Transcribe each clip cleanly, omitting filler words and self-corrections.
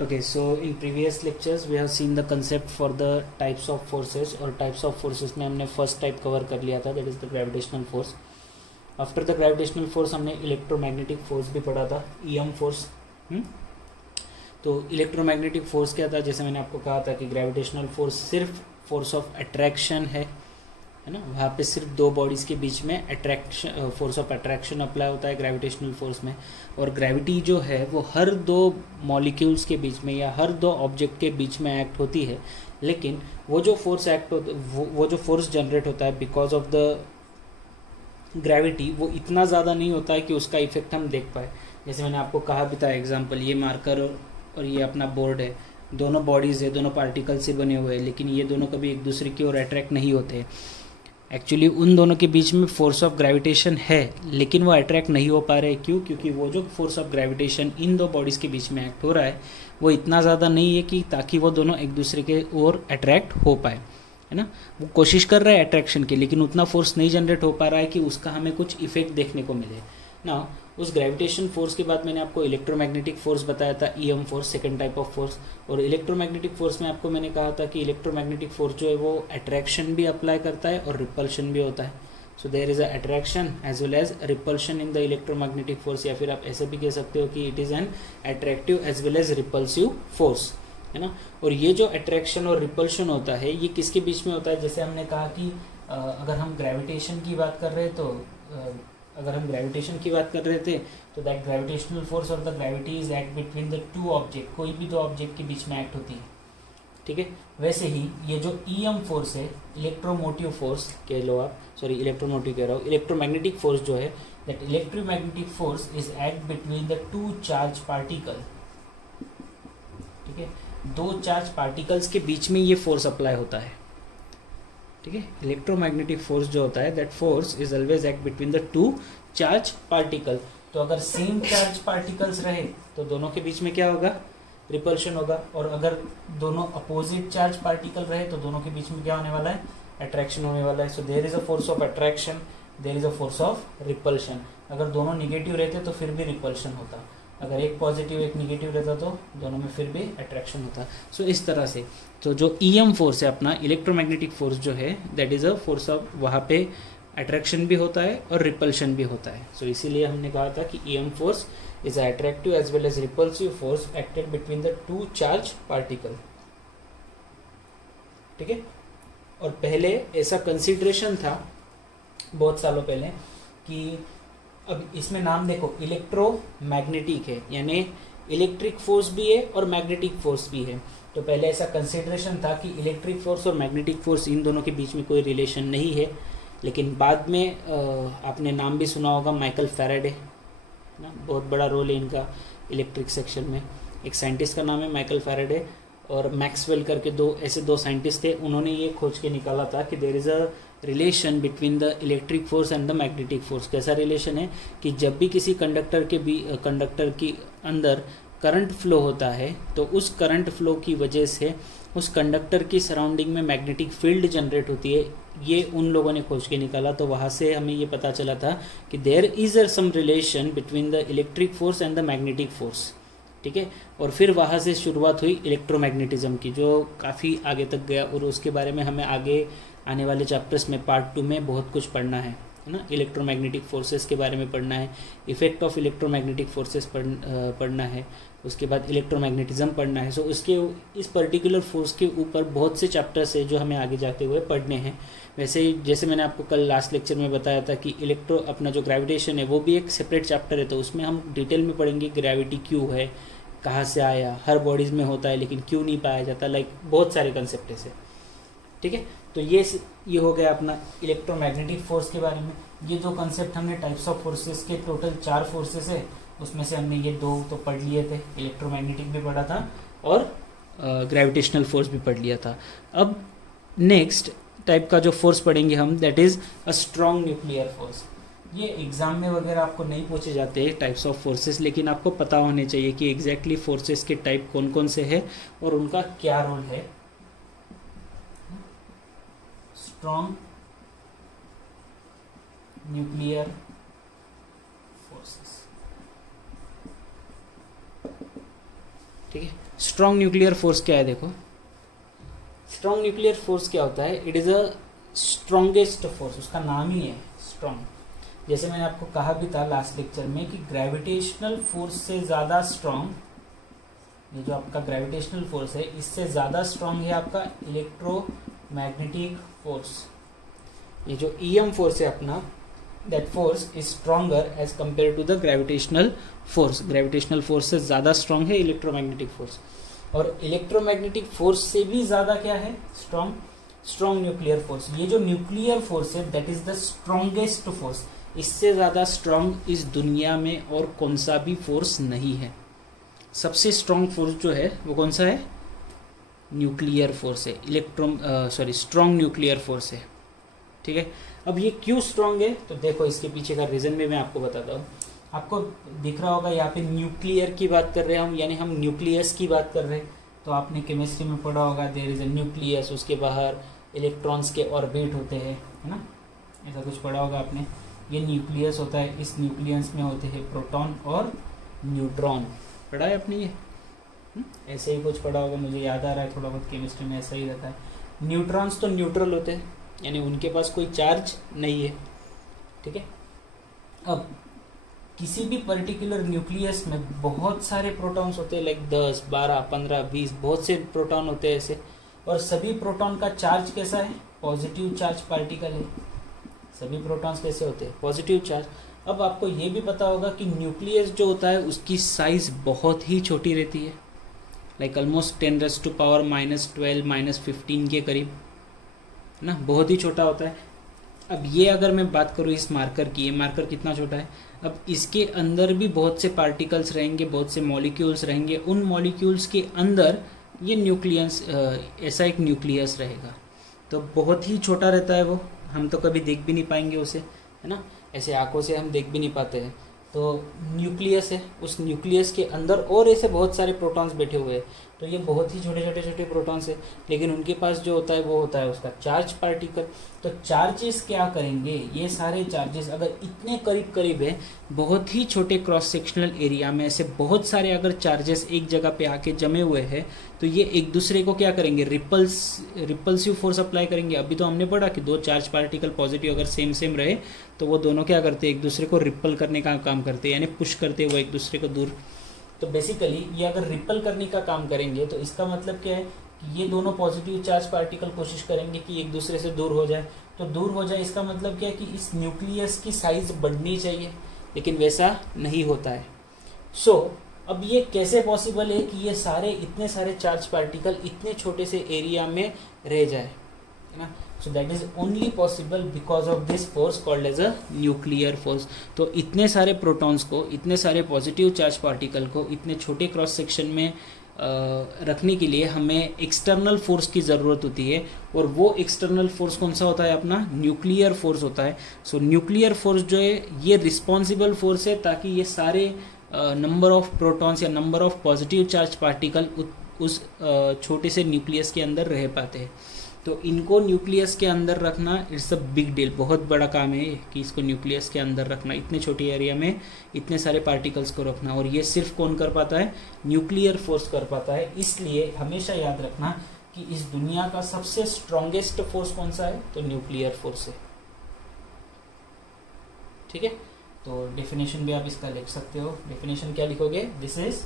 Okay, so in previous lectures we have seen the concept for the types of forces, और types of forces में हमने first type cover कर लिया था, that is the gravitational force. After the gravitational force हमने electromagnetic force भी पढ़ा था, EM force. तो इलेक्ट्रोमैग्नेटिक फोर्स क्या था, जैसे मैंने आपको कहा था कि ग्रेविटेशनल फोर्स सिर्फ फोर्स ऑफ अट्रैक्शन है ना, वहाँ पे सिर्फ दो बॉडीज़ के बीच में attraction, force of attraction apply होता है ग्रेविटेशनल फोर्स में. और ग्रेविटी जो है वो हर दो मॉलिक्यूल्स के बीच में या हर दो ऑब्जेक्ट के बीच में एक्ट होती है, लेकिन वो जो फोर्स एक्ट वो जो फोर्स जनरेट होता है बिकॉज ऑफ द ग्रेविटी, वो इतना ज़्यादा नहीं होता है कि उसका इफेक्ट हम देख पाए. जैसे मैंने आपको कहा भी था एग्जाम्पल, ये मार्कर और ये अपना बोर्ड है, दोनों बॉडीज़ है, दोनों पार्टिकल से बने हुए हैं, लेकिन ये दोनों कभी एक दूसरे की ओर अट्रैक्ट नहीं होते. एक्चुअली उन दोनों के बीच में फोर्स ऑफ ग्रेविटेशन है, लेकिन वो अट्रैक्ट नहीं हो पा रहे. क्यों? क्योंकि वो जो फोर्स ऑफ ग्रेविटेशन इन दो बॉडीज़ के बीच में एक्ट हो रहा है वो इतना ज़्यादा नहीं है कि ताकि वो दोनों एक दूसरे के ओर अट्रैक्ट हो पाए, है ना. वो कोशिश कर रहा है अट्रैक्शन की, लेकिन उतना फोर्स नहीं जनरेट हो पा रहा है कि उसका हमें कुछ इफेक्ट देखने को मिले ना. उस ग्रेविटेशन फोर्स के बाद मैंने आपको इलेक्ट्रोमैग्नेटिक फोर्स बताया था, EM force, second type of force. और इलेक्ट्रोमैग्नेटिक फोर्स में आपको मैंने कहा था कि इलेक्ट्रोमैग्नेटिक फोर्स जो है वो अट्रैक्शन भी अप्लाई करता है और रिपल्शन भी होता है. So there is a attraction as well as repulsion in the electromagnetic force, या फिर आप ऐसे भी कह सकते हो कि it is an attractive as well as repulsive force, है ना. और ये जो अट्रैक्शन और रिपल्शन होता है ये किसके बीच में होता है? जैसे हमने कहा कि अगर हम ग्रेविटेशन की बात कर रहे थे तो दैट ग्रेविटेशनल फोर्स और the gravity is act between the to object, कोई भी दो ऑब्जेक्ट के बीच में एक्ट होती है, ठीक है. वैसे ही ये जो ईएम फोर्स है, इलेक्ट्रोमोटिव फोर्स कह लो आप, सॉरी इलेक्ट्रोमोटिव कह रहा हूँ, इलेक्ट्रोमैग्नेटिक फोर्स जो है, that electromagnetic force is act between the two charge particle, ठीक है. दो चार्ज पार्टिकल्स के बीच में ये फोर्स अप्लाई होता है, ठीक है. इलेक्ट्रोमैग्नेटिक फोर्स जो होता है that force is always act between the two charge particle. तो अगर सेम चार्ज पार्टिकल्स रहे तो दोनों के बीच में क्या होगा? रिपल्शन होगा. और अगर दोनों अपोजिट चार्ज पार्टिकल रहे तो दोनों के बीच में क्या होने वाला है? अट्रैक्शन होने वाला है. So there is a force of attraction, there is a force of repulsion. अगर दोनों निगेटिव रहते तो फिर भी रिपल्शन होता, अगर एक पॉजिटिव एक निगेटिव रहता तो दोनों में फिर भी अट्रैक्शन होता. सो इस तरह से तो जो ईएम फोर्स है अपना, इलेक्ट्रोमैग्नेटिक फोर्स जो है, that is a force of, वहाँ पे अट्रैक्शन भी होता है और रिपल्शन भी होता है. सो इसीलिए हमने कहा था कि EM force is attractive as well as repulsive force acted between the two charge particle, ठीक है. और पहले ऐसा कंसिडरेशन था बहुत सालों पहले कि अब इसमें नाम देखो, इलेक्ट्रोमैग्नेटिक है, यानी इलेक्ट्रिक फोर्स भी है और मैग्नेटिक फोर्स भी है. तो पहले ऐसा कंसिडरेशन था कि इलेक्ट्रिक फोर्स और मैग्नेटिक फोर्स इन दोनों के बीच में कोई रिलेशन नहीं है. लेकिन बाद में आपने नाम भी सुना होगा माइकल फैराडे ना, बहुत बड़ा रोल है इनका इलेक्ट्रिक सेक्शन में. एक साइंटिस्ट का नाम है माइकल फैराडे और मैक्सवेल करके दो साइंटिस्ट थे. उन्होंने ये खोज के निकाला था कि there is a relation between the electric force and the magnetic force. कैसा रिलेशन है कि जब भी किसी कंडक्टर के अंदर करंट फ्लो होता है तो उस करंट फ्लो की वजह से उस कंडक्टर की सराउंडिंग में मैग्नेटिक फील्ड जनरेट होती है. ये उन लोगों ने खोज के निकाला. तो वहाँ से हमें ये पता चला था कि there is some relation between the electric force and the magnetic force, ठीक है. और फिर वहाँ से शुरुआत हुई इलेक्ट्रोमैग्नेटिज्म की, जो काफ़ी आगे तक गया. और उसके बारे में हमें आगे आने वाले चैप्टर्स में पार्ट 2 में बहुत कुछ पढ़ना है ना. इलेक्ट्रोमैग्नेटिक फोर्सेस के बारे में पढ़ना है, इफेक्ट ऑफ इलेक्ट्रोमैग्नेटिक फोर्सेस पढ़ना है, उसके बाद इलेक्ट्रोमैग्नेटिज्म पढ़ना है. सो इसके इस पर्टिकुलर फोर्स के ऊपर बहुत से चैप्टर्स है जो हमें आगे जाते हुए पढ़ने हैं. वैसे ही जैसे मैंने आपको कल लास्ट लेक्चर में बताया था कि अपना जो ग्रेविटेशन है वो भी एक सेपरेट चैप्टर है. तो उसमें हम डिटेल में पढ़ेंगे ग्रेविटी क्यों है, कहाँ से आया, हर बॉडीज़ में होता है लेकिन क्यों नहीं पाया जाता, लाइक बहुत सारे कंसेप्ट है, ठीक है. तो ये हो गया अपना इलेक्ट्रोमैग्नेटिक फोर्स के बारे में. ये दो कंसेप्ट हमने टाइप्स ऑफ फोर्सेस के, टोटल 4 फोर्सेस है, उसमें से हमने ये 2 तो पढ़ लिए थे, इलेक्ट्रोमैग्नेटिक भी पढ़ा था और ग्रेविटेशनल फोर्स भी पढ़ लिया था. अब नेक्स्ट टाइप का जो फोर्स पढ़ेंगे हम, that is a strong nuclear force. ये एग्जाम में वगैरह आपको नहीं पूछे जाते टाइप्स ऑफ फोर्सेस, लेकिन आपको पता होने चाहिए कि एग्जैक्टली फोर्सेस के टाइप कौन कौन से है और उनका क्या रोल है. स्ट्रॉन्ग न्यूक्लियर फोर्सेस, ठीक है. स्ट्रॉन्ग न्यूक्लियर फोर्स क्या है, देखो स्ट्रॉन्ग न्यूक्लियर फोर्स क्या होता है, it is a strongest force, उसका नाम ही है स्ट्रॉन्ग। जैसे मैंने आपको कहा भी था लास्ट लेक्चर में कि ग्रेविटेशनल फोर्स से ज़्यादा स्ट्रॉन्ग, ये जो आपका ग्रेविटेशनल फोर्स है इससे ज़्यादा स्ट्रॉन्ग है आपका इलेक्ट्रोमैग्नेटिक फोर्स। ये जो ईएम फोर्स है अपना, that force is stronger as compare to the gravitational force. Gravitational force से ज़्यादा स्ट्रॉन्ग है इलेक्ट्रोमैग्नेटिक फोर्स, और इलेक्ट्रोमैग्नेटिक फोर्स से भी ज़्यादा क्या है, स्ट्रॉन्ग न्यूक्लियर फोर्स। ये जो न्यूक्लियर फोर्स है that is the strongest force, इससे ज़्यादा स्ट्रॉन्ग इस दुनिया में और कौन सा भी फोर्स नहीं है। सबसे स्ट्रॉन्ग फोर्स जो है वो कौन सा है, न्यूक्लियर फोर्स है, स्ट्रॉन्ग न्यूक्लियर फोर्स है। ठीक है, अब ये क्यों स्ट्रॉन्ग है, तो देखो इसके पीछे का रीज़न भी मैं आपको बताता हूँ। आपको दिख रहा होगा यहाँ पे न्यूक्लियर की बात कर रहे हैं हम, यानी हम न्यूक्लियस की बात कर रहे हैं। तो आपने केमिस्ट्री में पढ़ा होगा देयर इज अ न्यूक्लियस, उसके बाहर इलेक्ट्रॉन्स के ऑर्बिट होते हैं, है ना, ऐसा कुछ पढ़ा होगा आपने। ये न्यूक्लियस होता है, इस न्यूक्लियस में होते हैं प्रोटॉन और न्यूट्रॉन, पढ़ा है आपने ये, ऐसे ही कुछ पढ़ा होगा, मुझे याद आ रहा है थोड़ा बहुत, केमिस्ट्री में ऐसा ही रहता है। न्यूट्रॉन्स तो न्यूट्रल होते हैं, यानी उनके पास कोई चार्ज नहीं है। ठीक है, अब किसी भी पर्टिकुलर न्यूक्लियस में बहुत सारे प्रोटॉन्स होते हैं, लाइक 10, 12, 15, 20 बहुत से प्रोटॉन होते हैं ऐसे, और सभी प्रोटॉन का चार्ज कैसा है, पॉजिटिव चार्ज पार्टिकल है। सभी प्रोटॉन्स कैसे होते हैं, पॉजिटिव चार्ज। अब आपको ये भी पता होगा कि न्यूक्लियस जो होता है उसकी साइज बहुत ही छोटी रहती है, लाइक ऑलमोस्ट 10⁻⁻12 -15 के करीब, है ना, बहुत ही छोटा होता है। अब ये अगर मैं बात करूँ इस मार्कर की, ये मार्कर कितना छोटा है, अब इसके अंदर भी बहुत से पार्टिकल्स रहेंगे, बहुत से मॉलिक्यूल्स रहेंगे, उन मॉलिक्यूल्स के अंदर ये न्यूक्लियस ऐसा एक न्यूक्लियस रहेगा। तो बहुत ही छोटा रहता है वो, हम तो कभी देख भी नहीं पाएंगे उसे, है ना, ऐसे आंखों से हम देख भी नहीं पाते हैं। तो न्यूक्लियस है, उस न्यूक्लियस के अंदर और ऐसे बहुत सारे प्रोटॉन्स बैठे हुए हैं। तो ये बहुत ही छोटे प्रोटॉन्स है, लेकिन उनके पास जो होता है वो होता है उसका चार्ज पार्टिकल। तो चार्जेस क्या करेंगे, ये सारे चार्जेस अगर इतने करीब है, बहुत ही छोटे क्रॉस सेक्शनल एरिया में ऐसे बहुत सारे अगर चार्जेस एक जगह पे आके जमे हुए हैं, तो ये एक दूसरे को क्या करेंगे, रिपल्सिव फोर्स अप्लाई करेंगे। अभी तो हमने पढ़ा कि दो चार्ज पार्टिकल पॉजिटिव अगर सेम रहे तो वो दोनों क्या करते हैं, एक दूसरे को रिपल करने का काम करते हैं, यानी पुश करते हैं वो एक दूसरे को दूर। तो बेसिकली ये अगर रिपल करने का काम करेंगे तो इसका मतलब क्या है कि ये दोनों पॉजिटिव चार्ज पार्टिकल कोशिश करेंगे कि एक दूसरे से दूर हो जाए। तो दूर हो जाए इसका मतलब क्या है कि इस न्यूक्लियस की साइज बढ़नी चाहिए, लेकिन वैसा नहीं होता है। सो अब ये कैसे पॉसिबल है कि ये इतने सारे चार्ज पार्टिकल इतने छोटे से एरिया में रह जाए, है ना। So that is only possible because of this force called as a nuclear force. तो इतने सारे प्रोटॉन्स को, इतने सारे पॉजिटिव चार्ज पार्टिकल को इतने छोटे क्रॉस सेक्शन में रखने के लिए हमें एक्सटर्नल फोर्स की ज़रूरत होती है, और वो एक्सटर्नल फोर्स कौन सा होता है, अपना न्यूक्लियर फोर्स होता है। सो न्यूक्लियर फोर्स जो है ये रिस्पॉन्सिबल फोर्स है ताकि ये सारे नंबर ऑफ प्रोटॉन्स या number of positive charge particle उस छोटे से न्यूक्लियस के अंदर रह पाते हैं। तो इनको न्यूक्लियस के अंदर रखना इट्स अ बिग डील, बहुत बड़ा काम है कि इसको न्यूक्लियस के अंदर रखना, इतने छोटे एरिया में इतने सारे पार्टिकल्स को रखना। और ये सिर्फ कौन कर पाता है, न्यूक्लियर फोर्स कर पाता है। इसलिए हमेशा याद रखना कि इस दुनिया का सबसे स्ट्रॉन्गेस्ट फोर्स कौन सा है, तो न्यूक्लियर फोर्स है। ठीक है, तो डेफिनेशन भी आप इसका लिख सकते हो। डेफिनेशन क्या लिखोगे, this is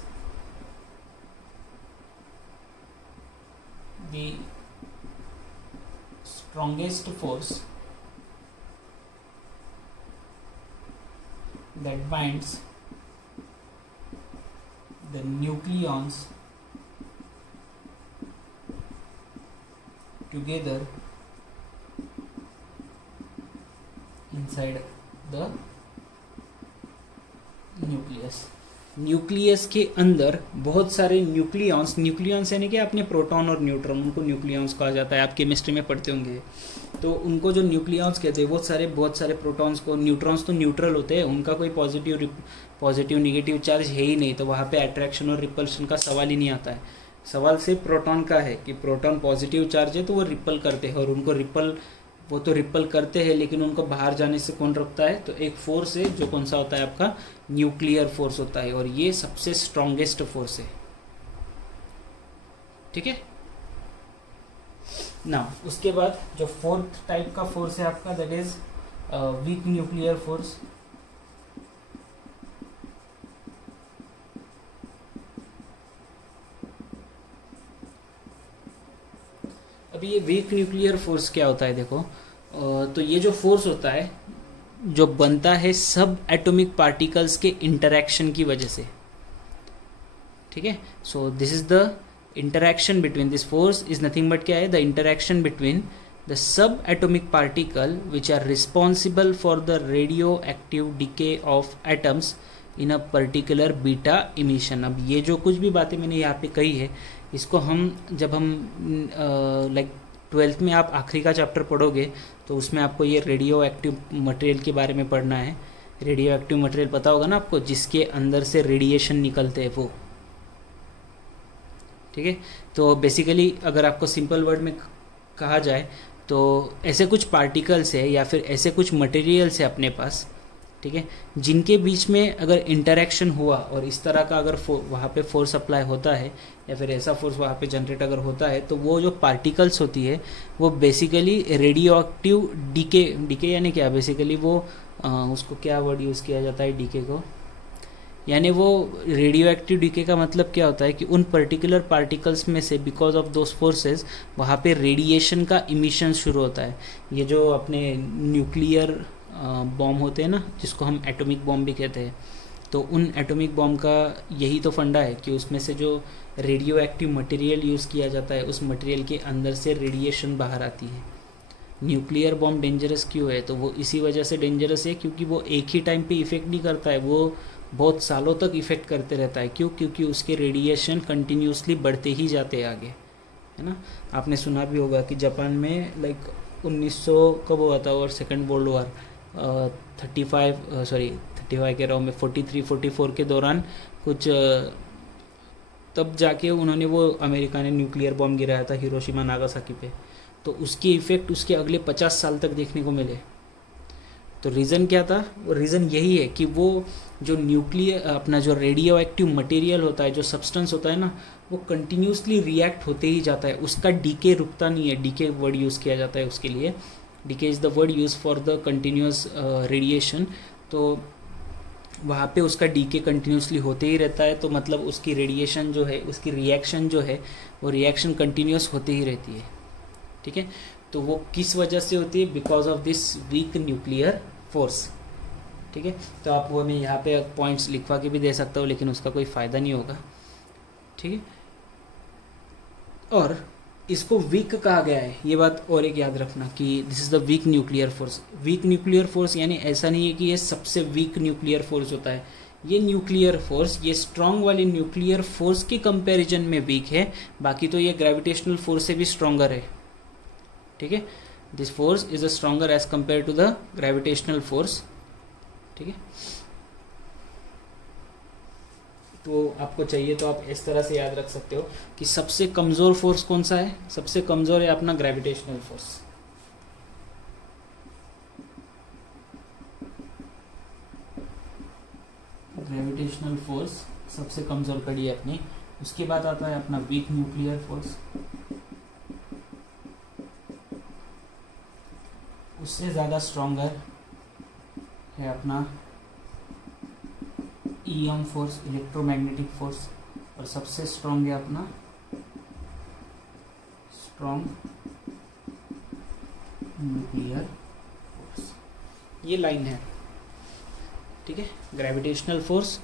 the strongest force that binds the nucleons together inside the nucleus। Nucleus के अंदर बहुत सारे न्यूक्लियॉन्स यानी कि अपने प्रोटॉन और न्यूट्रॉन, उनको न्यूक्लियॉन्स कहा जाता है, आप केमिस्ट्री में पढ़ते होंगे। तो उनको जो न्यूक्लियॉन्स कहते हैं, बहुत सारे प्रोटॉन्स को, न्यूट्रॉन्स तो न्यूट्रल होते हैं, उनका कोई पॉजिटिव निगेटिव चार्ज है ही नहीं, तो वहाँ पे अट्रैक्शन और रिपल्शन का सवाल ही नहीं आता है। सवाल सिर्फ प्रोटॉन का है कि प्रोटॉन पॉजिटिव चार्ज है तो वो रिपल करते हैं, और उनको वो तो रिपल करते हैं, लेकिन उनको बाहर जाने से कौन रोकता है, तो एक फोर्स है जो कौन सा होता है, आपका न्यूक्लियर फोर्स होता है, और ये सबसे स्ट्रॉन्गेस्ट फोर्स है। ठीक है ना। उसके बाद जो फोर्थ टाइप का फोर्स है आपका, that is weak nuclear force. अभी ये वीक न्यूक्लियर फोर्स क्या होता है देखो, तो ये जो फोर्स होता है जो बनता है सब एटॉमिक पार्टिकल्स के इंटरैक्शन की वजह से, ठीक है। So this is the interaction between, this force is nothing but क्या है, the interaction between the subatomic particle which are responsible for the radioactive decay of atoms in a particular beta emission. अब ये जो कुछ भी बातें मैंने यहाँ पे कही है, इसको हम जब हम लाइक 12th में आप आखिरी का चैप्टर पढ़ोगे तो उसमें आपको ये रेडियो एक्टिव मटेरियल के बारे में पढ़ना है। रेडियो एक्टिव मटेरियल पता होगा ना आपको, जिसके अंदर से रेडिएशन निकलते हैं वो, ठीक है। तो बेसिकली अगर आपको सिंपल वर्ड में कहा जाए तो ऐसे कुछ पार्टिकल्स है या फिर ऐसे कुछ मटेरियल्स है अपने पास, ठीक है, जिनके बीच में अगर इंटरेक्शन हुआ और इस तरह का अगर वहाँ पे फोर्स अप्लाई होता है या फिर ऐसा फोर्स वहाँ पे जनरेट अगर होता है, तो वो जो पार्टिकल्स होती है वो बेसिकली रेडियो एक्टिव डीके यानी क्या, बेसिकली वो उसको क्या वर्ड यूज़ किया जाता है डीके को, यानी वो रेडियो एक्टिव डीके का मतलब क्या होता है कि उन पर्टिकुलर पार्टिकल्स में से बिकॉज ऑफ दोज फोर्सेस वहाँ पे रेडिएशन का इमिशन शुरू होता है। ये जो अपने न्यूक्लियर बॉम्ब होते हैं ना, जिसको हम एटॉमिक बॉम्ब भी कहते हैं, तो उन एटॉमिक बॉम्ब का यही तो फंडा है कि उसमें से जो रेडियो एक्टिव मटेरियल यूज़ किया जाता है उस मटेरियल के अंदर से रेडिएशन बाहर आती है। न्यूक्लियर बॉम्ब डेंजरस क्यों है, तो वो इसी वजह से डेंजरस है क्योंकि वो एक ही टाइम पे इफेक्ट नहीं करता है, वो बहुत सालों तक इफेक्ट करते रहता है। क्यों? क्योंकि उसके रेडिएशन कंटिन्यूसली बढ़ते ही जाते हैं आगे, है ना। आपने सुना भी होगा कि जापान में लाइक 1900 कब हुआ था और सेकेंड वर्ल्ड वॉर 35 कह रहा हूँ मैं 43-44 के दौरान कुछ तब जाके उन्होंने वो अमेरिका ने न्यूक्लियर बॉम्ब गिराया था हिरोशिमा नागासाकी पे, तो उसकी इफ़ेक्ट उसके अगले 50 साल तक देखने को मिले। तो रीज़न क्या था? वो रीज़न यही है कि वो जो न्यूक्लियर अपना जो रेडियो एक्टिव मटेरियल होता है, जो सब्सटेंस होता है ना, वो कंटिन्यूसली रिएक्ट होते ही जाता है, उसका डीके रुकता नहीं है। डीके वर्ड यूज़ किया जाता है उसके लिए, decay is the word use for the continuous radiation. तो वहाँ पे उसका डीके कंटिन्यूसली होते ही रहता है, तो मतलब उसकी रेडिएशन जो है, उसकी रिएक्शन जो है, वो रिएक्शन कंटिन्यूस होती ही रहती है, ठीक है। तो वो किस वजह से होती है? Because of this weak nuclear force, ठीक है। तो आप वो मैं यहाँ पे पॉइंट्स लिखवा के भी दे सकता हूँ, लेकिन उसका कोई फ़ायदा नहीं होगा, ठीक है। और इसको वीक कहा गया है, ये बात और एक याद रखना कि this is the weak nuclear force. Weak nuclear force यानी ऐसा नहीं है कि ये सबसे वीक न्यूक्लियर फोर्स होता है। ये न्यूक्लियर फोर्स, ये स्ट्रांग वाली न्यूक्लियर फोर्स के कंपैरिजन में वीक है, बाकी तो ये ग्रेविटेशनल फोर्स से भी स्ट्रॉन्गर है, ठीक है। This force is a stronger as compare to the gravitational force, ठीक है। तो आपको चाहिए तो आप इस तरह से याद रख सकते हो कि सबसे कमज़ोर फोर्स कौन सा है? सबसे कमज़ोर है अपना ग्रेविटेशनल फोर्स। ग्रेविटेशनल फोर्स सबसे कमज़ोर कड़ी है अपनी। उसके बाद आता है अपना वीक न्यूक्लियर फोर्स, उससे ज़्यादा स्ट्रॉन्गर है अपना ईएम फोर्स, इलेक्ट्रोमैग्नेटिक फोर्स, और सबसे स्ट्रॉन्ग है अपना स्ट्रॉन्ग न्यूक्लियर फोर्स। ये लाइन है, ठीक है। Gravitational force,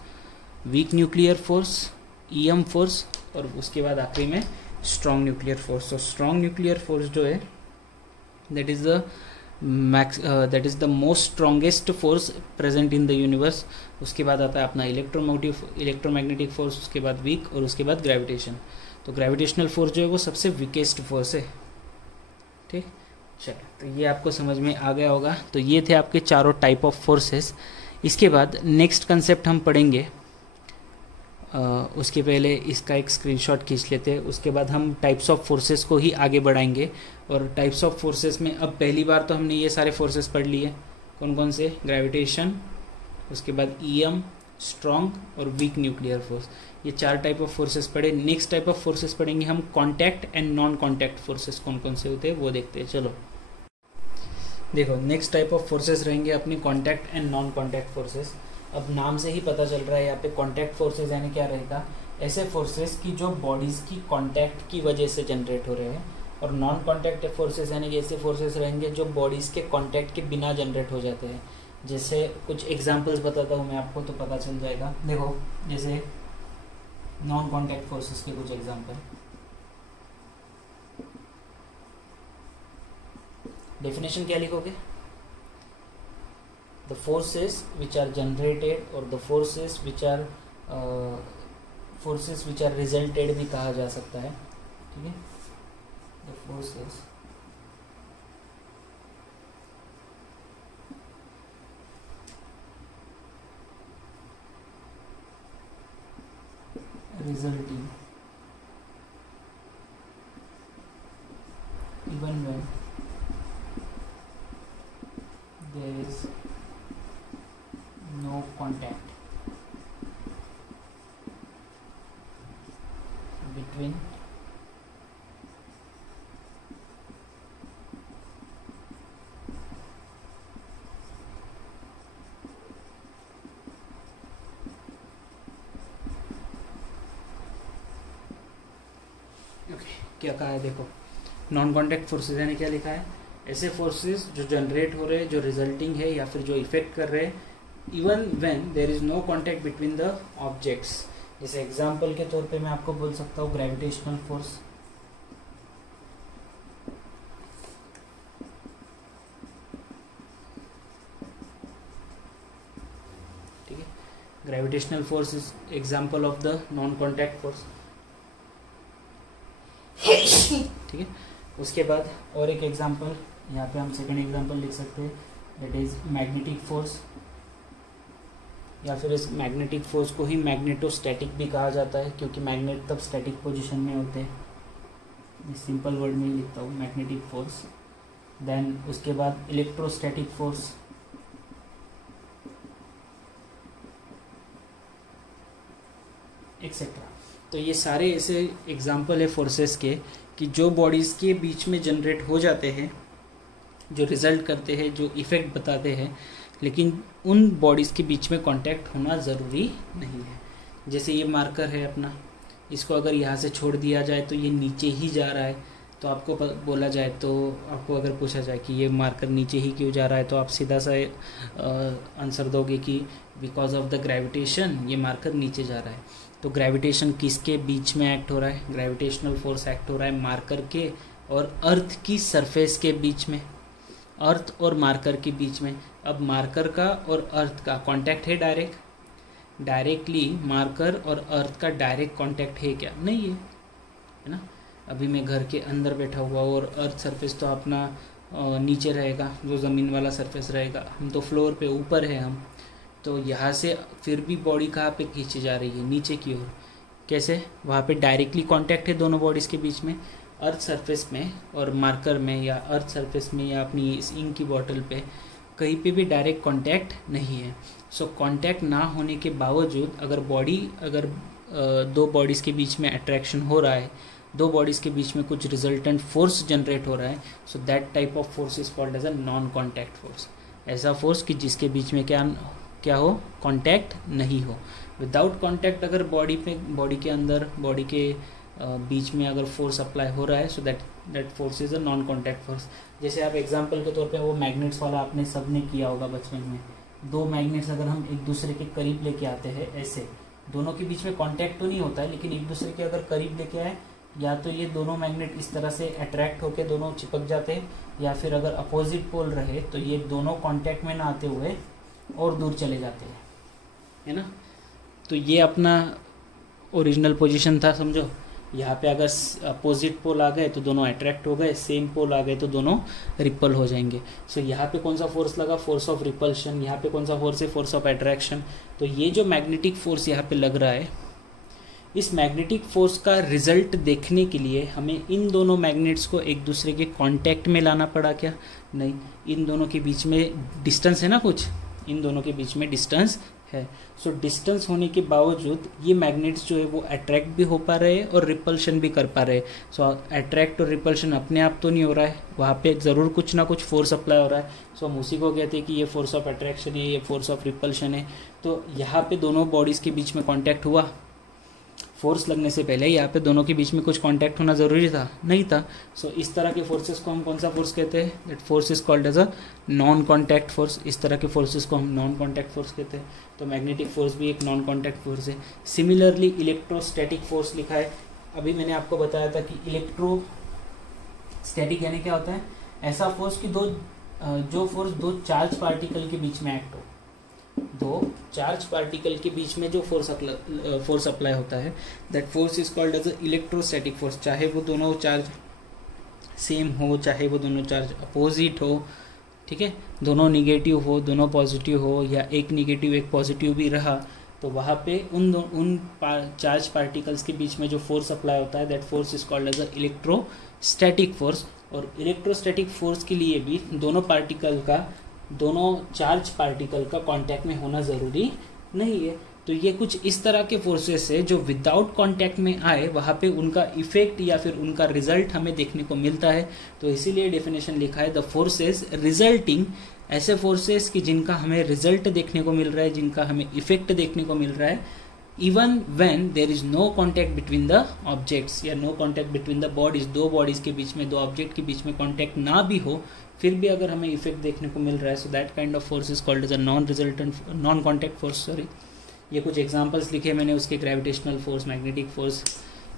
weak nuclear force, EM force, और उसके बाद आखिरी में स्ट्रॉन्ग न्यूक्लियर फोर्स। तो स्ट्रॉन्ग न्यूक्लियर फोर्स जो है that is the most strongest force present in the universe. उसके बाद आता है अपना इलेक्ट्रोमैग्नेटिक फोर्स, उसके बाद वीक, और उसके बाद ग्रेविटेशन। तो ग्रेविटेशनल फोर्स जो है वो सबसे वीकेस्ट फोर्स है, ठीक। चलिए, तो ये आपको समझ में आ गया होगा। तो ये थे आपके चारों टाइप ऑफ फोर्सेस। इसके बाद नेक्स्ट कंसेप्ट हम पढ़ेंगे, उसके पहले इसका एक स्क्रीनशॉट खींच लेते हैं। उसके बाद हम टाइप्स ऑफ फोर्सेस को ही आगे बढ़ाएंगे। और टाइप्स ऑफ फोर्सेस में अब पहली बार तो हमने ये सारे फोर्सेस पढ़ लिए, कौन कौन से? ग्रेविटेशन, उसके बाद ईएम, स्ट्रॉन्ग और वीक न्यूक्लियर फोर्स। ये 4 टाइप ऑफ फोर्सेस पढ़े। नेक्स्ट टाइप ऑफ फोर्सेस पढ़ेंगे हम contact and non contact forces कौन कौन से होते हैं वो देखते हैं। चलो देखो, नेक्स्ट टाइप ऑफ फोर्सेस रहेंगे अपनी contact and non contact forces. अब नाम से ही पता चल रहा है यहाँ पे कॉन्टैक्ट फोर्सेस यानी क्या रहेगा, ऐसे फोर्सेस की जो बॉडीज की कॉन्टैक्ट की वजह से जनरेट हो रहे हैं, और नॉन कॉन्टैक्ट फोर्सेस यानी कि ऐसे फोर्सेस रहेंगे जो बॉडीज के कॉन्टैक्ट के बिना जनरेट हो जाते हैं। जैसे कुछ एग्जांपल्स बताता हूँ मैं आपको तो पता चल जाएगा। देखो जैसे नॉन कॉन्टैक्ट फोर्सेस के कुछ एग्जांपल, डेफिनेशन क्या लिखोगे, the forces which are generated और the forces which are resulted भी कहा जा सकता है, ठीक है। The forces resulting even when there is no contact between क्या कहा है, देखो नॉन कॉन्टैक्ट फोर्सेस यानी क्या लिखा है, ऐसे फोर्सेस जो जनरेट हो रहे हैं, जो रिजल्टिंग है या फिर जो इफेक्ट कर रहे हैं, even when there is no contact between the objects. जैसे एग्जांपल के तौर पे मैं आपको बोल सकता हूँ ग्रेविटेशनल फोर्स, ठीक है। Gravitational force is example of the non contact force, ठीक है। उसके बाद और एक एग्जांपल यहाँ पे हम सेकंड एग्जांपल लिख सकते हैं, दैट इज मैग्नेटिक फोर्स, या फिर इस मैग्नेटिक फोर्स को ही मैग्नेटोस्टैटिक भी कहा जाता है, क्योंकि मैग्नेट तब स्टैटिक पोजीशन में होते हैं। सिंपल वर्ड में लिखता हूँ मैग्नेटिक फोर्स। देन उसके बाद इलेक्ट्रोस्टैटिक फोर्स, एक्सेट्रा। तो ये सारे ऐसे एग्जाम्पल है फोर्सेस के कि जो बॉडीज़ के बीच में जनरेट हो जाते हैं, जो रिजल्ट करते हैं, जो इफ़ेक्ट बताते हैं, लेकिन उन बॉडीज़ के बीच में कांटेक्ट होना ज़रूरी नहीं है। जैसे ये मार्कर है अपना, इसको अगर यहाँ से छोड़ दिया जाए तो ये नीचे ही जा रहा है, तो आपको बोला जाए तो आपको अगर पूछा जाए कि ये मार्कर नीचे ही क्यों जा रहा है, तो आप सीधा सा आंसर दोगे कि बिकॉज ऑफ द ग्रेविटेशन ये मार्कर नीचे जा रहा है। तो ग्रेविटेशन किसके बीच में एक्ट हो रहा है, ग्रेविटेशनल फोर्स एक्ट हो रहा है मार्कर के और अर्थ की सरफेस के बीच में, अर्थ और मार्कर के बीच में। अब मार्कर का और अर्थ का कांटेक्ट है डायरेक्टली मार्कर और अर्थ का डायरेक्ट कांटेक्ट है क्या, नहीं है ना। अभी मैं घर के अंदर बैठा हुआ और अर्थ सरफेस तो अपना नीचे रहेगा, जो ज़मीन वाला सरफेस रहेगा, हम तो फ्लोर पे ऊपर है हम, तो यहाँ से फिर भी बॉडी कहाँ पे खींची जा रही है, नीचे की ओर। कैसे, वहाँ पे डायरेक्टली कांटेक्ट है दोनों बॉडीज़ के बीच में, अर्थ सरफेस में और मार्कर में, या अर्थ सरफेस में या अपनी इस इंक की बॉटल पे, कहीं पे भी डायरेक्ट कांटेक्ट नहीं है। सो कांटेक्ट ना होने के बावजूद अगर दो बॉडीज़ के बीच में अट्रैक्शन हो रहा है, दो बॉडीज़ के बीच में कुछ रिजल्टेंट फोर्स जनरेट हो रहा है, so that type of force is called as a non contact force. ऐसा फोर्स कि जिसके बीच में क्या हो, कांटेक्ट नहीं हो। विदाउट कांटेक्ट अगर बॉडी के अंदर बॉडी के बीच में अगर फोर्स अप्लाई हो रहा है, so that force is a non contact force. जैसे आप एग्जांपल के तौर पे वो मैग्नेट्स वाला आपने सबने किया होगा बचपन में, दो मैग्नेट्स अगर हम एक दूसरे के करीब लेके आते हैं, ऐसे दोनों के बीच में कांटेक्ट तो नहीं होता है, लेकिन एक दूसरे के अगर करीब लेके आए, या तो ये दोनों मैग्नेट इस तरह से अट्रैक्ट होके दोनों चिपक जाते हैं, या फिर अगर अपोजिट पोल रहे तो ये दोनों कांटेक्ट में ना आते हुए और दूर चले जाते हैं, है ना। तो ये अपना ओरिजिनल पोजीशन था, समझो। यहाँ पे अगर अपोजिट पोल आ गए तो दोनों अट्रैक्ट हो गए, सेम पोल आ गए तो दोनों रिपल हो जाएंगे। सो यहाँ पे कौन सा फोर्स लगा, फोर्स ऑफ रिपल्शन। यहाँ पे कौन सा फोर्स है, फोर्स ऑफ अट्रैक्शन। तो ये जो मैग्नेटिक फोर्स यहाँ पे लग रहा है, इस मैग्नेटिक फोर्स का रिजल्ट देखने के लिए हमें इन दोनों मैग्नेट्स को एक दूसरे के कांटेक्ट में लाना पड़ा क्या, नहीं। इन दोनों के बीच में डिस्टेंस है ना कुछ, इन दोनों के बीच में डिस्टेंस है। सो डिस्टेंस होने के बावजूद ये मैग्नेट्स जो है वो अट्रैक्ट भी हो पा रहे हैं और रिपल्शन भी कर पा रहे हैं। सो अट्रैक्ट और रिपल्शन अपने आप तो नहीं हो रहा है, वहाँ पे ज़रूर कुछ ना कुछ फोर्स अप्लाई हो रहा है। सो हम उसी को कहते हैं कि ये फोर्स ऑफ अट्रैक्शन है, ये फोर्स ऑफ रिपल्शन है। तो यहाँ पे दोनों बॉडीज़ के बीच में कॉन्टैक्ट हुआ, फोर्स लगने से पहले यहाँ पे दोनों के बीच में कुछ कांटेक्ट होना ज़रूरी था, नहीं था। सो इस तरह के फोर्सेस को हम कौन सा फोर्स कहते हैं? That force is called as a non contact force. इस तरह के फोर्सेस को हम नॉन कॉन्टैक्ट फोर्स कहते हैं। तो मैग्नेटिक फोर्स भी एक नॉन कॉन्टैक्ट फोर्स है। सिमिलरली इलेक्ट्रोस्टैटिक फोर्स लिखा है। अभी मैंने आपको बताया था कि इलेक्ट्रोस्टैटिक यानी क्या होता है? ऐसा फोर्स कि जो फोर्स दो चार्ज पार्टिकल के बीच में एक्ट हो, दो चार्ज पार्टिकल के बीच में जो फोर्स अप्लाई होता है, that force is called as electrostatic force. चाहे वो दोनों चार्ज सेम हो, चाहे वो दोनों चार्ज अपोजिट हो, ठीक है, दोनों निगेटिव हो, दोनों पॉजिटिव हो, या एक निगेटिव एक पॉजिटिव भी रहा, तो वहाँ पे उन चार्ज पार्टिकल्स के बीच में जो फोर्स अप्लाई होता है, that force is called as a electrostatic force. और इलेक्ट्रोस्टैटिक फोर्स के लिए भी दोनों चार्ज पार्टिकल का कांटेक्ट में होना ज़रूरी नहीं है। तो ये कुछ इस तरह के फोर्सेस है जो विदाउट कांटेक्ट में आए, वहाँ पे उनका इफेक्ट या फिर उनका रिजल्ट हमें देखने को मिलता है। तो इसीलिए डेफिनेशन लिखा है द फोर्सेस रिजल्टिंग, ऐसे फोर्सेस कि जिनका हमें रिजल्ट देखने को मिल रहा है, जिनका हमें इफेक्ट देखने को मिल रहा है, even when there is no contact between the objects या no contact between the bodies. दो बॉडीज के बीच में, दो ऑब्जेक्ट के बीच में कांटेक्ट ना भी हो, फिर भी अगर हमें इफेक्ट देखने को मिल रहा है, so that kind of force is called as a non contact force. Sorry, ये कुछ एग्जांपल्स लिखे मैंने उसके, gravitational force, magnetic force,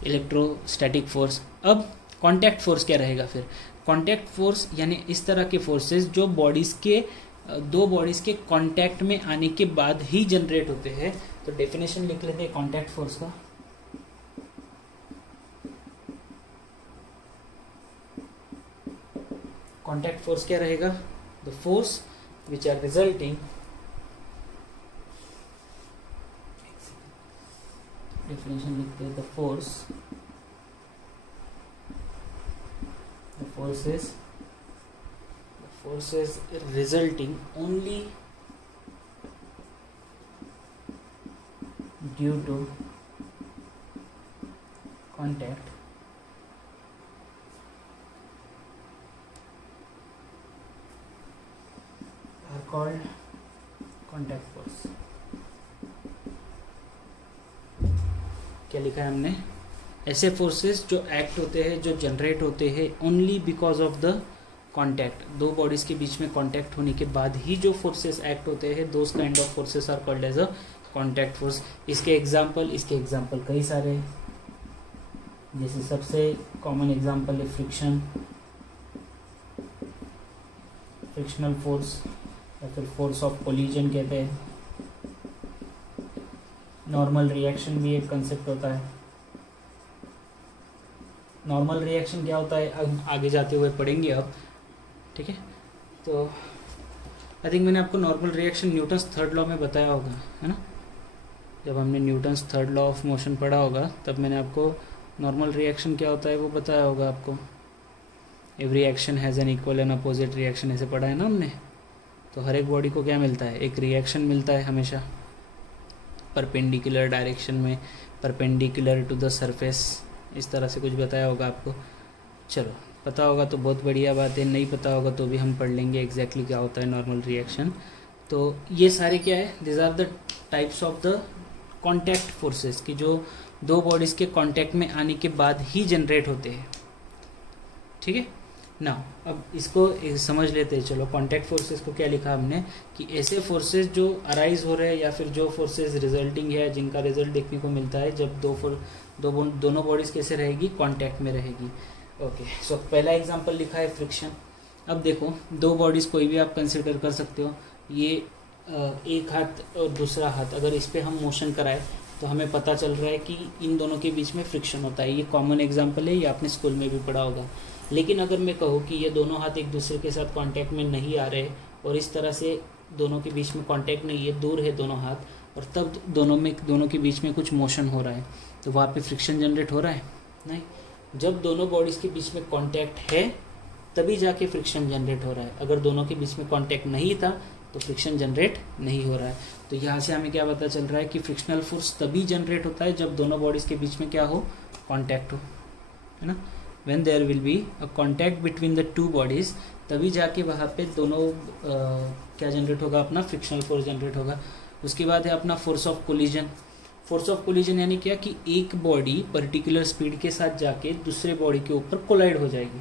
electrostatic force. अब कॉन्टैक्ट फोर्स क्या रहेगा फिर? कॉन्टैक्ट फोर्स यानी इस तरह के फोर्सेस जो दो बॉडीज के कांटेक्ट में आने के बाद ही जनरेट होते हैं। तो डेफिनेशन लिख लेते हैं कॉन्टैक्ट फोर्स का। कॉन्टैक्ट फोर्स क्या रहेगा? The force which are resulting, definition लिखते हैं, the forces resulting only due to contact are called contact force। क्या लिखा है हमने? ऐसे फोर्सेस जो एक्ट होते हैं, जो जनरेट होते हैं only because of the contact, दो बॉडीज के बीच में कॉन्टैक्ट होने के बाद ही जो फोर्सेस एक्ट होते हैं, those kind of forces are called as a contact force. इसके एग्जाम्पल कई सारे हैं। जैसे सबसे कॉमन एग्जाम्पल है फ्रिक्शनल फोर्स या फिर फोर्स ऑफ कोलिजन कहते हैं। नॉर्मल रिएक्शन भी एक कंसेप्ट होता है। नॉर्मल रिएक्शन क्या होता है आगे जाते हुए पढ़ेंगे अब, ठीक है। तो आई थिंक मैंने आपको normal reaction Newton's third law में बताया होगा, है ना? जब हमने Newton's third law of motion पढ़ा होगा तब मैंने आपको नॉर्मल रिएक्शन क्या होता है वो बताया होगा आपको। Every action has an equal and opposite reaction, ऐसे पढ़ा है ना हमने। तो हर एक बॉडी को क्या मिलता है? एक रिएक्शन मिलता है हमेशा परपेंडिकुलर डायरेक्शन में, परपेंडिकुलर टू द सरफेस, इस तरह से कुछ बताया होगा आपको। चलो, पता होगा तो बहुत बढ़िया बात है, नहीं पता होगा तो भी हम पढ़ लेंगे एग्जैक्टली क्या होता है नॉर्मल रिएक्शन। तो ये सारे क्या है? This are the types of the contact forces कि जो दो बॉडीज के कांटेक्ट में आने के बाद ही जनरेट होते हैं, ठीक है ना। अब इसको समझ लेते हैं। चलो, कॉन्टैक्ट फोर्सेस को क्या लिखा हमने कि ऐसे फोर्सेस जो अराइज हो रहे हैं या फिर जो फोर्सेस रिजल्टिंग है, जिनका रिजल्ट देखने को मिलता है जब दोनों बॉडीज कैसे रहेगी? कांटेक्ट में रहेगी। ओके, सो पहला एग्जांपल लिखा है फ्रिक्शन। अब देखो, दो बॉडीज कोई भी आप कंसिडर कर सकते हो। ये एक हाथ और दूसरा हाथ, अगर इस पर हम मोशन कराए तो हमें पता चल रहा है कि इन दोनों के बीच में फ्रिक्शन होता है। ये कॉमन एग्जांपल है, ये आपने स्कूल में भी पढ़ा होगा। लेकिन अगर मैं कहूँ कि ये दोनों हाथ एक दूसरे के साथ कांटेक्ट में नहीं आ रहे और इस तरह से दोनों के बीच में कांटेक्ट नहीं है, दूर है दोनों हाथ, और तब दोनों के बीच में कुछ मोशन हो रहा है, तो वहाँ पे फ्रिक्शन जनरेट हो रहा है? नहीं। जब दोनों बॉडीज़ के बीच में कांटेक्ट है तभी जाके फ्रिक्शन जनरेट हो रहा है। अगर दोनों के बीच में कांटेक्ट नहीं था तो फ्रिक्शन जनरेट नहीं हो रहा है। तो यहाँ से हमें क्या पता चल रहा है कि फ्रिक्शनल फोर्स तभी जनरेट होता है जब दोनों बॉडीज़ के बीच में क्या हो, कॉन्टैक्ट हो, है ना। When there will be a contact between the two bodies, तभी जाके वहाँ पे दोनों क्या जनरेट होगा, अपना फ्रिक्शनल फोर्स जनरेट होगा। उसके बाद है अपना force of collision. Force of collision यानी क्या कि एक बॉडी पर्टिकुलर स्पीड के साथ जाके दूसरे बॉडी के ऊपर कोलाइड हो जाएगी,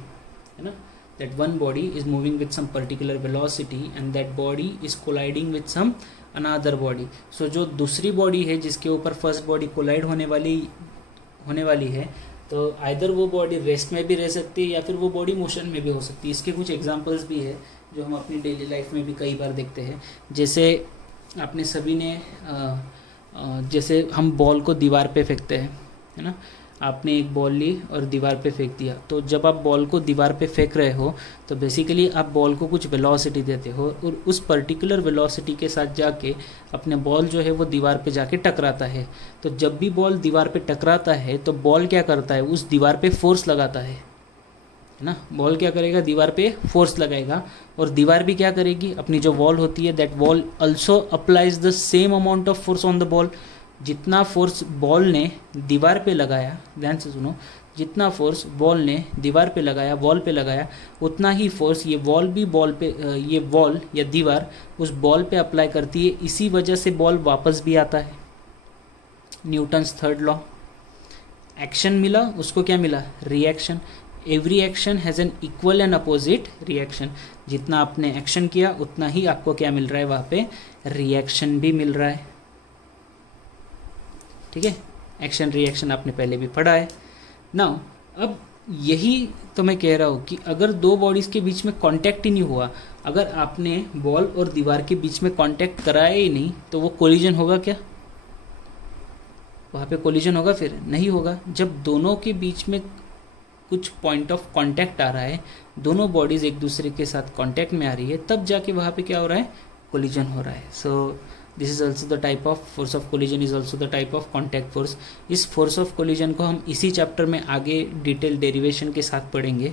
है ना। That one body is moving with some particular velocity and that body is colliding with some another body. So जो दूसरी बॉडी है जिसके ऊपर फर्स्ट बॉडी कोलाइड होने वाली है, तो आइदर वो बॉडी रेस्ट में भी रह सकती है या फिर वो बॉडी मोशन में भी हो सकती है। इसके कुछ एग्जांपल्स भी है जो हम अपनी डेली लाइफ में भी कई बार देखते हैं। जैसे आपने सभी ने जैसे हम बॉल को दीवार पे फेंकते हैं, है ना। आपने एक बॉल ली और दीवार पे फेंक दिया, तो जब आप बॉल को दीवार पे फेंक रहे हो तो बेसिकली आप बॉल को कुछ वेलोसिटी देते हो और उस पर्टिकुलर वेलोसिटी के साथ जाके अपने बॉल जो है वो दीवार पे जाके टकराता है। तो जब भी बॉल दीवार पे टकराता है तो बॉल क्या करता है, उस दीवार पे फोर्स लगाता है ना। बॉल क्या करेगा, दीवार पे फोर्स लगाएगा और दीवार भी क्या करेगी, अपनी जो वॉल होती है that wall also applies the same amount of force on the ball. जितना फोर्स बॉल ने दीवार पे लगाया, ध्यान से सुनो, जितना फोर्स बॉल ने दीवार पे लगाया, वॉल पे लगाया, उतना ही फोर्स ये वॉल भी बॉल पे, ये वॉल या दीवार उस बॉल पे अप्लाई करती है। इसी वजह से बॉल वापस भी आता है। Newton's third law. एक्शन मिला, उसको क्या मिला, reaction. Every action has an equal and opposite reaction. जितना आपने एक्शन किया उतना ही आपको क्या मिल रहा है, वहाँ पे रिएक्शन भी मिल रहा है। ठीक है, एक्शन रिएक्शन आपने पहले भी पढ़ा है। नाउ अब यही तो मैं कह रहा हूँ कि अगर दो बॉडीज़ के बीच में कांटेक्ट ही नहीं हुआ, अगर आपने बॉल और दीवार के बीच में कांटेक्ट कराया ही नहीं, तो वो कोलिजन होगा क्या, वहाँ पे कोलिजन होगा? फिर नहीं होगा। जब दोनों के बीच में कुछ पॉइंट ऑफ कांटेक्ट आ रहा है, दोनों बॉडीज़ एक दूसरे के साथ कांटेक्ट में आ रही है, तब जाके वहाँ पे क्या हो रहा है, कोलिजन हो रहा है। So this is also the type of force of collision, is also the type of contact force. इस फोर्स ऑफ कोलिजन को हम इसी चैप्टर में आगे डिटेल डेरिवेशन के साथ पढ़ेंगे।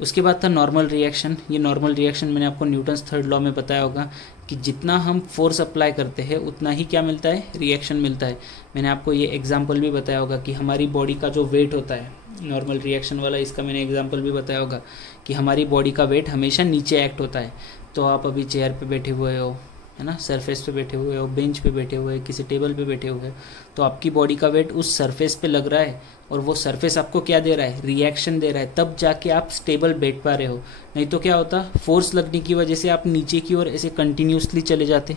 उसके बाद था नॉर्मल रिएक्शन। ये नॉर्मल रिएक्शन मैंने आपको न्यूटन्स थर्ड लॉ में बताया होगा कि जितना हम फोर्स अप्लाई करते हैं उतना ही क्या मिलता है, रिएक्शन मिलता है। मैंने आपको ये एग्जाम्पल भी बताया होगा कि हमारी बॉडी का जो वेट होता है, नॉर्मल रिएक्शन वाला, इसका मैंने एग्जाम्पल भी बताया होगा कि हमारी बॉडी का वेट हमेशा नीचे एक्ट होता है। तो आप अभी चेयर पे बैठे हुए हो, है ना, सरफेस पे बैठे हुए हो, बेंच पे बैठे हुए, किसी टेबल पे बैठे हुए, तो आपकी बॉडी का वेट उस सरफेस पे लग रहा है और वो सरफेस आपको क्या दे रहा है, रिएक्शन दे रहा है, तब जाके आप स्टेबल बैठ पा रहे हो। नहीं तो क्या होता, फोर्स लगने की वजह से आप नीचे की ओर ऐसे कंटिन्यूसली चले जाते,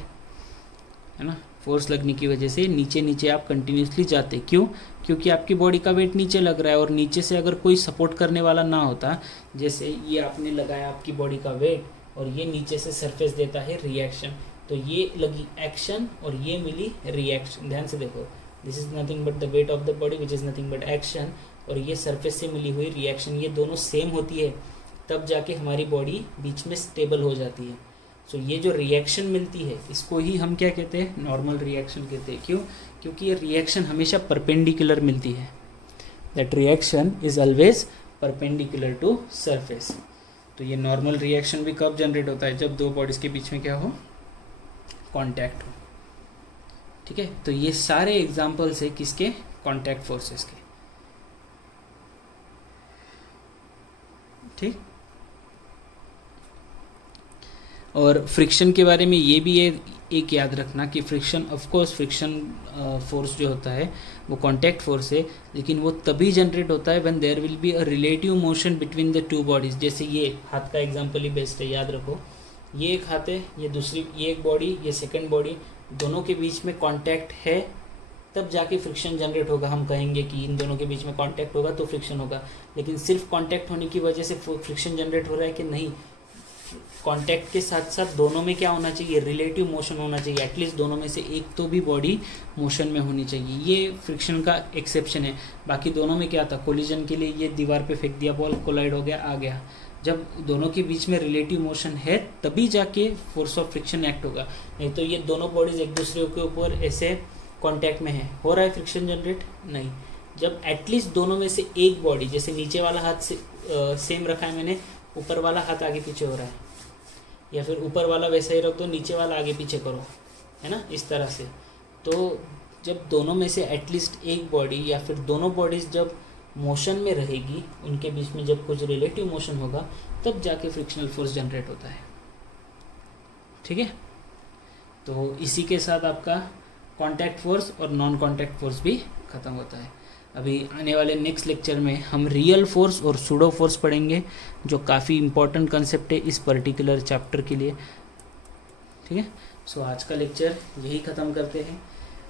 है ना। फोर्स लगने की वजह से नीचे नीचे आप कंटिन्यूसली जाते। क्यों? क्योंकि आपकी बॉडी का वेट नीचे लग रहा है और नीचे से अगर कोई सपोर्ट करने वाला ना होता, जैसे ये आपने लगाया आपकी बॉडी का वेट और ये नीचे से सरफेस देता है रिएक्शन, तो ये लगी एक्शन और ये मिली रिएक्शन। ध्यान से देखो, this is nothing but the weight of the body which is nothing but action, और ये सरफेस से मिली हुई रिएक्शन, ये दोनों सेम होती है, तब जाके हमारी बॉडी बीच में स्टेबल हो जाती है। सो ये जो रिएक्शन मिलती है इसको ही हम क्या कहते हैं, नॉर्मल रिएक्शन कहते हैं। क्यों? क्योंकि ये रिएक्शन हमेशा परपेंडिकुलर मिलती है। That reaction is always perpendicular to surface. तो ये नॉर्मल रिएक्शन भी कब जनरेट होता है, जब दो बॉडीज के बीच में क्या हो, कांटेक्ट हो। ठीक है, तो ये सारे एग्जांपल्स है किसके, कांटेक्ट फोर्सेस के। ठीक, और फ्रिक्शन के बारे में ये भी एक याद रखना कि friction, of course friction force जो होता है वो कांटेक्ट फोर्स है, लेकिन वो तभी जनरेट होता है when there will be a relative motion between the two bodies. जैसे ये हाथ का एग्जांपल ही बेस्ट है, याद रखो, ये एक हाथ है, ये दूसरी, ये एक बॉडी, ये सेकंड बॉडी, दोनों के बीच में कांटेक्ट है, तब जाके फ्रिक्शन जनरेट होगा। हम कहेंगे कि इन दोनों के बीच में कांटेक्ट होगा तो फ्रिक्शन होगा, लेकिन सिर्फ कांटेक्ट होने की वजह से फ्रिक्शन जनरेट हो रहा है कि नहीं, कांटेक्ट के साथ साथ दोनों में क्या होना चाहिए, रिलेटिव मोशन होना चाहिए। एटलीस्ट दोनों में से एक तो भी बॉडी मोशन में होनी चाहिए। ये फ्रिक्शन का एक्सेप्शन है। बाकी दोनों में क्या था, कोलिजन के लिए ये दीवार पे फेंक दिया बॉल, कोलाइड हो गया, आ गया। जब दोनों के बीच में रिलेटिव मोशन है तभी जाके फोर्स ऑफ फ्रिक्शन एक्ट होगा, नहीं तो ये दोनों बॉडीज एक दूसरे के ऊपर ऐसे कांटेक्ट में है, हो रहा है फ्रिक्शन जनरेट नहीं। जब एटलीस्ट दोनों में से एक बॉडी, जैसे नीचे वाला हाथ से सेम रखा है मैंने, ऊपर वाला हाथ आगे पीछे हो रहा है, या फिर ऊपर वाला वैसा ही रख दो, नीचे वाला आगे पीछे करो, है ना, इस तरह से। तो जब दोनों में से एटलीस्ट एक बॉडी या फिर दोनों बॉडीज जब मोशन में रहेगी, उनके बीच में जब कुछ रिलेटिव मोशन होगा, तब जाके फ्रिक्शनल फोर्स जनरेट होता है। ठीक है, तो इसी के साथ आपका कांटेक्ट फोर्स और नॉन कांटेक्ट फोर्स भी खत्म होता है। अभी आने वाले नेक्स्ट लेक्चर में हम रियल फोर्स और सूडो फोर्स पढ़ेंगे, जो काफ़ी इंपॉर्टेंट कंसेप्ट है इस पर्टिकुलर चैप्टर के लिए। ठीक है, सो आज का लेक्चर यही ख़त्म करते हैं।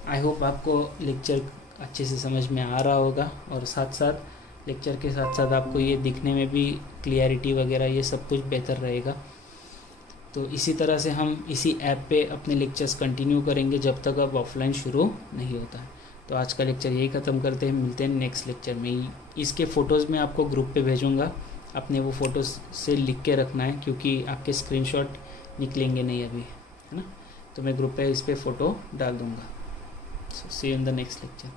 आई होप आपको लेक्चर अच्छे से समझ में आ रहा होगा, और साथ साथ लेक्चर के साथ साथ आपको ये दिखने में भी क्लियरिटी वगैरह ये सब कुछ बेहतर रहेगा। तो इसी तरह से हम इसी ऐप पे अपने लेक्चर्स कंटिन्यू करेंगे जब तक अब ऑफलाइन शुरू नहीं होता है। तो आज का लेक्चर यही ख़त्म करते हैं, मिलते हैं नेक्स्ट लेक्चर में। इसके फ़ोटोज़ मैं आपको ग्रुप पे भेजूँगा, अपने वो फ़ोटोज़ से लिख के रखना है, क्योंकि आपके स्क्रीनशॉट निकलेंगे नहीं अभी, है ना। तो मैं ग्रुप पे इस पर फ़ोटो डाल दूँगा। So see you in the next lecture.